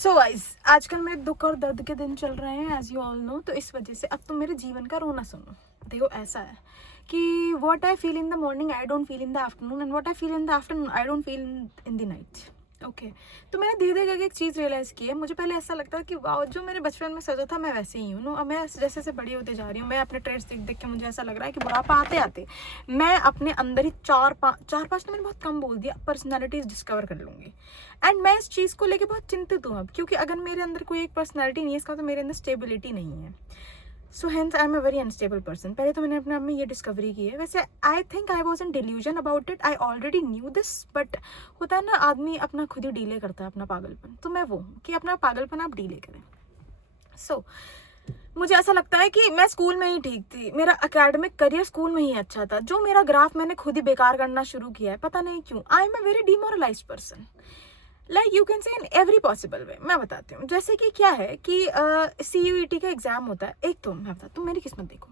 So guys, आजकल मेरे दुख और दर्द के दिन चल रहे हैं एज यू ऑल नो। तो इस वजह से अब तुम मेरे जीवन का रोना सुनो। देखो, ऐसा है कि what I feel in the morning I don't feel in the afternoon, and what I feel in the afternoon I don't feel in the night. Okay, तो मैंने धीरे धीरे करके एक चीज़ रियलाइज़ की है। मुझे पहले ऐसा लगता है कि वाह, जो मेरे बचपन में सजा था मैं वैसे ही हूँ नो। अब मैं जैसे जैसे बड़ी होते जा रही हूँ, मैं अपने ट्रेड्स देख देख के मुझे ऐसा लग रहा है कि बुढ़ापा आते आते मैं अपने अंदर ही चार पाँच तो मैंने बहुत कम बोल दिया, पर्सनैलिटीज डिस्कवर कर लूँगी। एंड मैं इस चीज़ को लेके बहुत चिंतित हूँ अब, क्योंकि अगर मेरे अंदर कोई एक पर्सनैलिटी नहीं है, इसका तो मेरे अंदर स्टेबिलिटी नहीं है। So hence I am a very unstable person. पहले तो मैंने अपने आप में ये डिस्कवरी की है। वैसे I think I was in delusion about it, I already knew this, but होता है ना, आदमी अपना खुद ही डीले करता है अपना पागलपन। तो मैं वो हूँ कि अपना पागलपन आप डीले करें। सो मुझे ऐसा लगता है कि मैं स्कूल में ही ठीक थी, मेरा एकेडमिक करियर स्कूल में ही अच्छा था। जो मेरा ग्राफ मैंने खुद ही बेकार करना शुरू किया है, पता नहीं क्यों। I am a very demoralised person, like you can say in every possible way. मैं बताती हूँ, जैसे कि क्या है कि CUET का एग्जाम होता है। एक तो मैं बताती हूँ मेरी किस्मत देखो,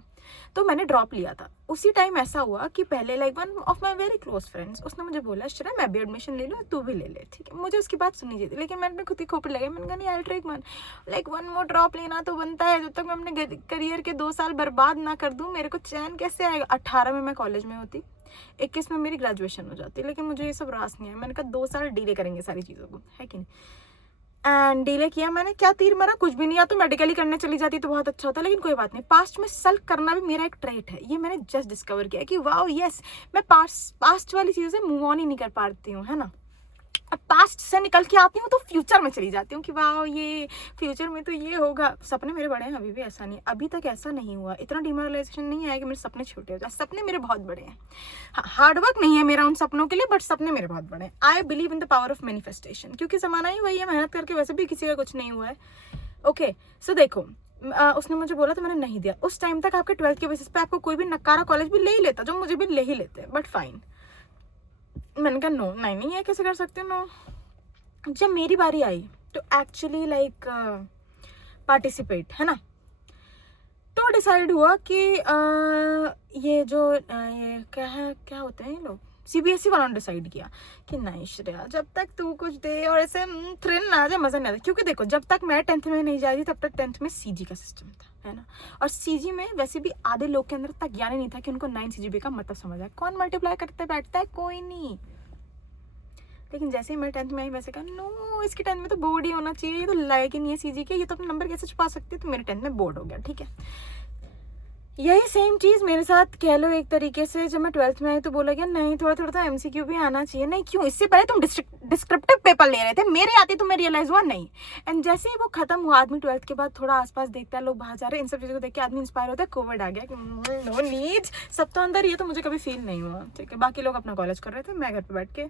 तो मैंने ड्रॉप लिया था। उसी टाइम ऐसा हुआ कि पहले like one of my very close friends, उसने मुझे बोला श्रेया मैं भी एडमिशन ले लूँ, तू भी ले ले, ठीक है। मुझे उसकी बात सुननी चाहिए थी, लेकिन मैंने खुद ही खोपड़ी लगी। मैंने कहा नहीं, I trek one, like one more drop लेना तो बनता है। जब तक मैं अपने करियर के 2 साल बर्बाद ना कर दूँ, मेरे को चैन कैसे आएगा। 18 में मैं कॉलेज में होती, 21 में मेरी ग्रेजुएशन हो जाती, लेकिन मुझे ये सब रास नहीं है। मैंने कहा 2 साल डीले करेंगे सारी चीज़ों को, है कि नहीं। एंड डीले किया मैंने। क्या तीर मारा, कुछ भी नहीं। या तो मेडिकली करने चली जाती तो बहुत अच्छा होता, लेकिन कोई बात नहीं। पास्ट में सल्क करना भी मेरा एक ट्रेट है, ये मैंने जस्ट डिस्कवर किया कि वाओ यस, मैं पास्ट वाली चीज़ों से मूव ऑन ही नहीं कर पाती हूँ, है ना। अब पास्ट से निकल के आती हूँ तो फ्यूचर में चली जाती हूँ कि वाह ये फ्यूचर में तो ये होगा। सपने मेरे बड़े हैं, अभी भी ऐसा नहीं, अभी तक ऐसा नहीं हुआ, इतना डिमोरलाइजेशन नहीं आया कि मेरे सपने छोटे हो जाए। सपने मेरे बहुत बड़े हैं। हाँ, हार्डवर्क नहीं है मेरा उन सपनों के लिए, बट सपने मेरे बहुत बड़े हैं। I believe in the power of manifestation, क्योंकि जमाना ही वही है, मेहनत करके वैसे भी किसी का कुछ नहीं हुआ है। ओके, सो देखो, उसने मुझे बोला तो मैंने नहीं दिया। उस टाइम तक आपके 12th के बेसिस पे आपको कोई भी नकारा कॉलेज भी ले ही लेता, जो मुझे भी ले ही लेते, बट फाइन। मैंने कहा नो, नहीं नहीं, ये कैसे कर सकते हो, नो। जब मेरी बारी आई तो एक्चुअली लाइक पार्टिसिपेट, है ना, तो डिसाइड हुआ कि ये जो ये क्या है, क्या होते हैं ये लोग, CBSE वालों ने डिसाइड किया कि नहीं श्रेया, जब तक तू कुछ दे और ऐसे थ्रिल ना आ जाए, मज़ा नहीं आता। क्योंकि देखो, जब तक मैं 10th में नहीं जा रही तब तक 10th में CG का सिस्टम था, है ना। और CG में वैसे भी आधे लोग के अंदर तक ज्ञान ही नहीं था कि उनको 9 CGPA का मतलब समझ आए। कौन मल्टीप्लाई करते बैठता है, कोई नहीं। लेकिन जैसे ही मैं 10th में आई, वैसे कहा नो, इसके 10th में तो बोर्ड ही होना चाहिए, ये तो लायक ही नहीं है CG के, ये तो अपने नंबर कैसे छुपा सकती है। तो मेरे 10th में बोर्ड हो गया, ठीक है। यही सेम चीज़ मेरे साथ कह लो एक तरीके से। जब मैं 12th में आई तो बोला गया नहीं, थोड़ा थोड़ा तो MCQ भी आना चाहिए। नहीं क्यों, इससे पहले तुम डिस्क्रिप्टिव पेपर ले रहे थे, मेरे आते तो मैं रियलाइज हुआ नहीं। एंड जैसे ही वो खत्म हुआ, आदमी 12th के बाद थोड़ा आसपास देखता है, लोग बाहर जा रहे हैं, इन सब चीज़ों को देख के आदमी इंस्पायर होता है। कोविड आ गया, नो नीड्स, सब तो अंदर, ये तो मुझे कभी फील नहीं हुआ, ठीक है। बाकी लोग अपना कॉलेज कर रहे थे, मैं घर पर बैठ के,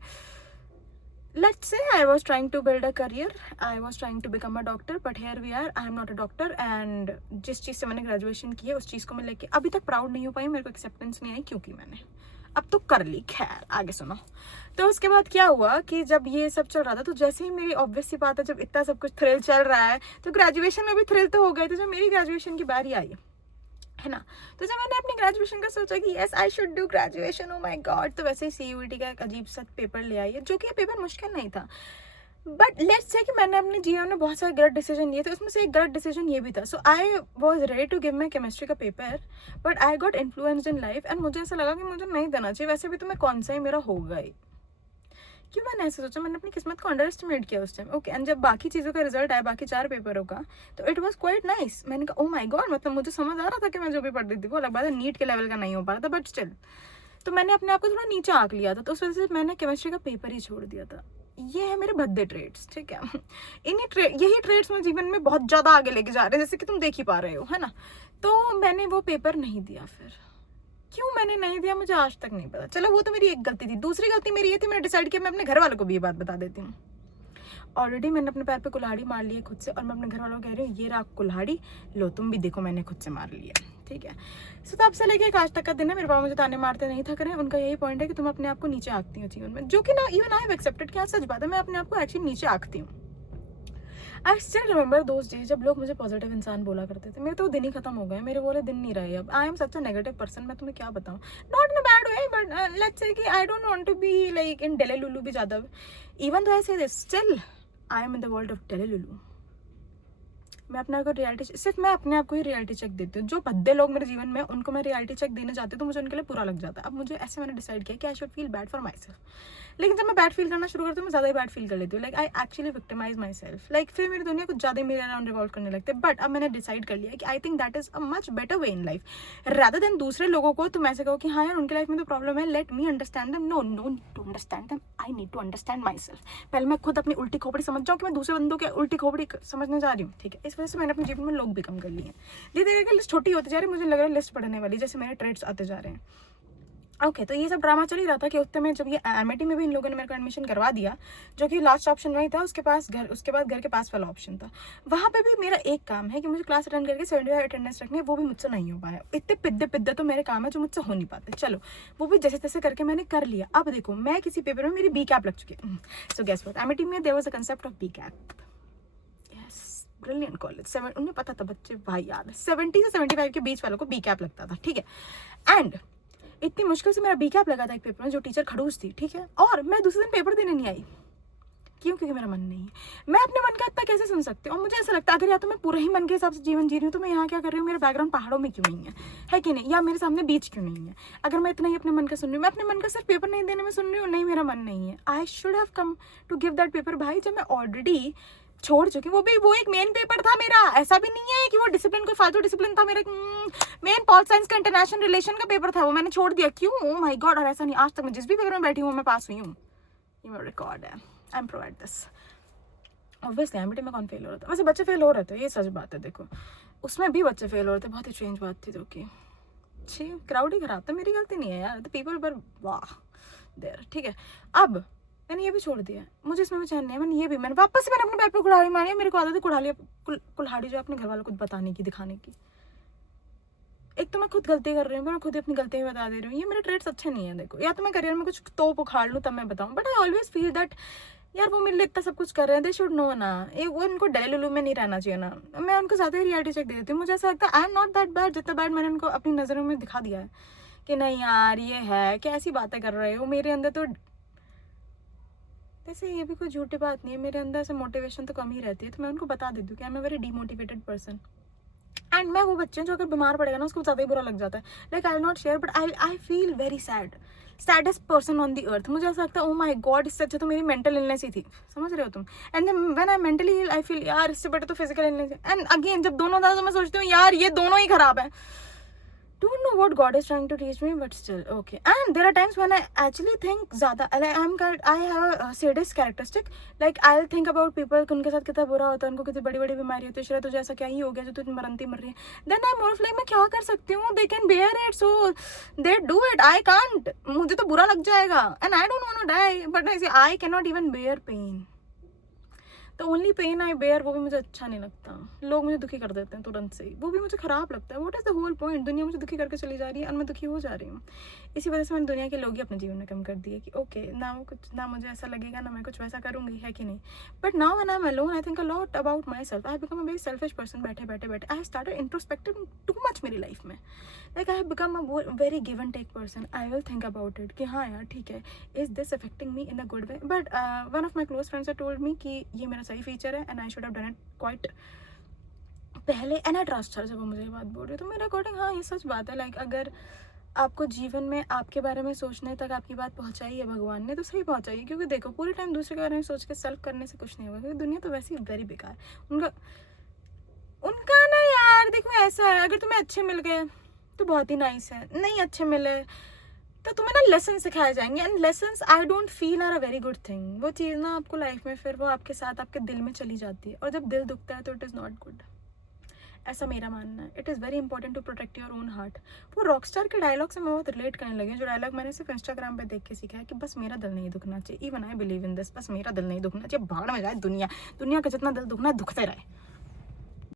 let's say I was trying to build a career, I was trying to become a doctor, but here we are, I am not a doctor। and जिस चीज़ से मैंने ग्रेजुएशन की है उस चीज़ को मैं लेके अभी तक प्राउड नहीं हो पाई, मेरे को एक्सेप्टेंस नहीं आई, क्योंकि मैंने अब तो कर ली। खैर आगे सुनो। तो उसके बाद क्या हुआ कि जब ये सब चल रहा था, तो जैसे ही मेरी ऑब्वियस सी बात है, जब इतना सब कुछ थ्रिल चल रहा है तो ग्रेजुएशन में भी थ्रिल तो हो गए थे। जब मेरी ग्रेजुएशन की बारी आई, है ना, तो जब मैंने अपनी ग्रेजुएशन का सोचा कि yes I should do graduation, oh my God, तो वैसे ही CUET का एक अजीब सा पेपर ले आई है, जो कि ये पेपर मुश्किल नहीं था। बट लेट्स से कि मैंने अपने जीवन में बहुत सारे गलत डिसीजन लिए थे, उसमें से एक गलत डिसीजन ये भी था। So I was ready to give my chemistry का paper, but I got influenced in life, and मुझे ऐसा लगा कि मुझे नहीं देना चाहिए। वैसे भी तो मैं कौन सा ही मेरा होगा ही, क्यों मैंने ऐसे सोचा, मैंने अपनी किस्मत को अंडर एस्टिमेट किया उस टाइम। ओके, एंड जब बाकी चीज़ों का रिजल्ट आया, बाकी 4 पेपरों का, तो इट वाज क्वाइट नाइस। मैंने कहा ओ माय गॉड, मतलब मुझे समझ आ रहा था कि मैं जो भी पढ़ रही थी वो अलग बात है, नीट के लेवल का नहीं हो पा रहा था, बट स्टिल। तो मैंने अपने आप को थोड़ा नीचे आंक लिया था, तो उस वजह से मैंने केमिस्ट्री का पेपर ही छोड़ दिया था। ये है मेरे भद्दे ट्रेड्स, ठीक है। यही ट्रेड्स मुझे जीवन में बहुत ज़्यादा आगे लेके जा रहे हैं, जैसे कि तुम देख ही पा रहे हो, है ना। तो मैंने वो पेपर नहीं दिया। फिर क्यों मैंने नहीं दिया मुझे आज तक नहीं पता। चलो वो तो मेरी एक गलती थी। दूसरी गलती मेरी ये थी, मैंने डिसाइड किया मैं अपने घर वालों को भी ये बात बता देती हूँ। ऑलरेडी मैंने अपने पैर पे कुल्हाड़ी मार ली है खुद से, और मैं अपने घर वालों को कह रही हूँ ये रहा कुल्हाड़ी, लो तुम भी देखो मैंने खुद से मार लिया, ठीक है। सो तब से लेके आज तक का दिन है, मेरे पापा मुझे ताने मारते नहीं था करें। उनका यही पॉइंट है कि तुम अपने आप को नीचे आंकती हो जीवन में, जो कि ना इवन आई हैव एक्सेप्टेड कि सच बात है, मैं अपने आप को एक्चुअली नीचे आंकती हूँ। I still remember those days जब लोग मुझे पॉजिटिव इंसान बोला करते थे। मेरे तो दिन ही खत्म हो गए, मेरे बोले दिन नहीं रहे अब। I am such a negative person, मैं तुम्हें क्या बताऊँ। Not in a bad way, but let's say कि I don't want to be like in delulu भी ज़्यादा। Even though I say this, still I am in the world of delulu. मैं अपने आप को रियलिटी, सिर्फ मैं अपने आप को ही रियलिटी चेक देती हूँ। जो भद्दे लोग मेरे जीवन में, उनको मैं रियलिटी चेक देने जाती हूँ तो मुझे उनके लिए पूरा लग जाता है। अब मुझे ऐसे मैंने डिसाइड किया कि I should feel bad for my self. लेकिन जब मैं बैड फील करना शुरू करती हूँ, मैं ज़्यादा ही बैड फील कर लेती हूँ। Like I actually victimise my self. Like फिर मेरी दुनिया कुछ ज़्यादा ही मेरे अराउंड रिवॉल्व करने लगते हैं। बट अब मैंने डिसाइड कर लिया कि I think that is a much better way in life, rather than दूसरे लोगों को तुम ऐसे कहो कि हाँ यार उनकी लाइफ में तो प्रॉब्लम है, let me understand them. No need to understand them, I need to understand myself. पहले मैं खुद अपनी उल्टी खोपड़ी समझ जाऊँ कि मैं दूसरे बंदों के उल्टी खोपड़ी समझने जा रही हूँ, ठीक है। इस वजह से मैंने अपने जीवन में लोग भी कम कर लिए हैं। धीरे धीरे लिस्ट छोटी होती जा रही है, मुझे लग रहा है लिस्ट बढ़ने वाली, जैसे मेरे ट्रेड्स आते जा रहे हैं। ओके तो ये सब ड्रामा चल ही रहा था कि उतने में जब ये एमआईटी में भी इन लोगों ने मेरे को एडमिशन करवा दिया, जो कि लास्ट ऑप्शन वही था, उसके बाद घर के पास वाला ऑप्शन था। वहाँ पे भी मेरा एक काम है कि मुझे क्लास अटेंड करके 75 अटेंडेंस रखनी है, वो भी मुझसे नहीं हो पाया। इतने पिद्दे तो मेरे काम है जो मुझसे हो नहीं पाते। चलो वो भी जैसे तैसे करके मैंने कर लिया। अब देखो मैं किसी पेपर में मेरी बी कैप लग चुकी है। सो गेस व्हाट, एमआईटी में there was a concept of B cap. Brilliant college, उन्हें पता था बच्चे, भाई याद है 70 से 75 के बीच वालों को बी कैप लगता था, ठीक है। एंड इतनी मुश्किल से मेरा बी कैप लगा था एक पेपर में, जो टीचर खड़ूस थी, ठीक है। और मैं दूसरे दिन पेपर देने नहीं आई, क्यों? क्योंकि मेरा मन नहीं है। मैं अपने मन का इतना कैसे सुन सकती हूँ? और मुझे ऐसा लगता है अगर या तो मैं पूरे ही मन के हिसाब से जीवन जी रही हूँ तो मैं यहाँ क्या कर रही हूँ? मेरा बैकग्राउंड पहाड़ों में क्यों नहीं है कि नहीं? या मेरे सामने बीच क्यों नहीं है? अगर मैं इतना ही अपने मन का सुन रही हूँ, मैं अपने मन का सिर्फ पेपर नहीं देने में सुन रही हूँ, नहीं मेरा मन नहीं है। I should have come to give that paper भाई, जब मैं ऑलरेडी छोड़ चुकी। वो एक मेन पेपर था मेरा, ऐसा भी नहीं है कि वो डिसिप्लिन कोई फालतू डिसिप्लिन था। मेरा मेन पॉल साइंस का इंटरनेशनल रिलेशन का पेपर था, वो मैंने छोड़ दिया। क्यों? Oh my God. और ऐसा नहीं, आज तक मैं जिस भी पेपर में बैठी हूँ मैं पास हुई हूँ। ये मेरा रिकॉर्ड है, I am provide this. Obviously MIT में कौन फेल हो रहा था? वैसे बच्चे फेल हो रहे थे, ये सच बात है। देखो उसमें भी बच्चे फेल हो रहे थे, बहुत ही स्ट्रेंज बात थी। जो कि छी, क्राउड ही खराब था, मेरी गलती नहीं है यार। द पीपल पर वाह देयर, ठीक है। अब मैंने ये भी छोड़ दिया, मुझे इसमें भी चैन नहीं है। मैंने वापस से अपने पैर पर कुल्हाड़ी मारी है। मेरे को आदत है कुल्हाड़ी जो अपने घर वालों को बताने की, दिखाने की। एक तो मैं खुद गलती कर रही हूँ, मैं खुद अपनी गलती बता दे रही हूँ। ये मेरे ट्रेड्स अच्छे नहीं है। देखो या तो मैं करियर में कुछ तोप उखाड़ लूँ तब मैं बताऊँ, but I always feel that यार वो मेरे लिए इतना सब कुछ कर रहे हैं, दे शुड नो ना। वो उनको डेलिलुलु में नहीं रहना चाहिए ना। मैं उनको ज़्यादा ही रियलिटी चेक दे देती हूँ। मुझे ऐसा लगता है I am not that bad, जितना बैड मैंने उनको अपनी नज़रों में दिखा दिया है कि नहीं यार ये है, क्या ऐसी बातें कर रहे हो। मेरे अंदर तो वैसे ये भी कोई झूठी बात नहीं है, मेरे अंदर से मोटिवेशन तो कम ही रहती है। तो मैं उनको बता देती हूँ कि आई am a very demotivated person. And मैं वो बच्चे जो अगर बीमार पड़ेगा ना उसको ज़्यादा ही बुरा लग जाता है। Like I will not share but I feel very saddest person on the earth. मुझे ऐसा लगता है ओ माय गॉड, इससे अच्छा तो मेरी मेंटल इलनेस ही थी। समझ रहे हो तुम? And when I mentally I feel यार इससे बेटर तो फिजिकल इलनेस है। एंड अगेन जब दोनों था तो मैं सोचती हूँ यार ये दोनों ही खराब है। Don't know what God is trying to teach me, but still okay. And there are times when I actually think ज़्यादा, I have a sadist characteristic. Like I'll think about people, उनके साथ कितना बुरा होता है, उनको कितनी बड़ी बड़ी बीमारी होती है। शायद तुझे ऐसा क्या ही हो गया जो तू मरती मर रही है। Then I'm more of like मैं क्या कर सकती हूँ? They can bear it, so they do it. I can't. मुझे तो बुरा लग जाएगा. And I don't want to die, but I cannot even bear pain. तो ओनली पेन आई बेयर, वो भी मुझे अच्छा नहीं लगता। लोग मुझे दुखी कर देते हैं तुरंत से ही, वो भी मुझे ख़राब लगता है। What is the whole point? दुनिया मुझे दुखी करके चली जा रही है और मैं दुखी हो जा रही हूँ। इसी वजह से मैंने दुनिया के लोग ही अपने जीवन में कम कर दिए कि ओके ना मुझे ऐसा लगेगा, ना मैं कुछ वैसा करूँगी, है कि नहीं। But now when I am alone I think a lot about my self. I become a very selfish person. बैठे I have started introspective too much मेरी लाइफ में। Like I have become a very give and take person. I will think about it कि हाँ यार ठीक है, is this affecting me in a good way. But one of my close friends told me कि ये मेरा सही feature है and I should have done it quite पहले। एंड आई ट्रस्ट हर जब वो मुझे ये बात बोल रही है। तो मेरे अकॉर्डिंग हाँ ये सच बात है। लाइक अगर आपको जीवन में आपके बारे में सोचने तक आपकी बात पहुंचाई है भगवान ने तो सही पहुंचाई है। क्योंकि देखो पूरे टाइम दूसरे के बारे में सोच के सेल्फ करने से कुछ नहीं होगा, क्योंकि दुनिया तो वैसे ही वेरी बेकार। उनका ना यार देखो ऐसा है, अगर तुम्हें अच्छे मिल गए तो बहुत ही नाइस है, नहीं अच्छे मिले तो तुम्हें ना लेसन सिखाए जाएंगे। And lessons I don't feel are a very good thing. वो चीज़ ना आपको लाइफ में फिर वो आपके साथ आपके दिल में चली जाती है, और जब दिल दुखता है तो इट इज़ नॉट गुड। ऐसा मेरा मानना है। It is very important to protect your own heart. वो रॉकस्टार के डायलॉग से मैं बहुत रिलेट करने लगी हूँ, जो डायलॉग मैंने सिर्फ इंस्टाग्राम पे देख के सीखा है कि बस मेरा दिल नहीं दुखना चाहिए। Even I believe in this, बस मेरा दिल नहीं दुखना चाहिए। भाड़ में जाए दुनिया का जितना दिल दुखना है दुखते रहे।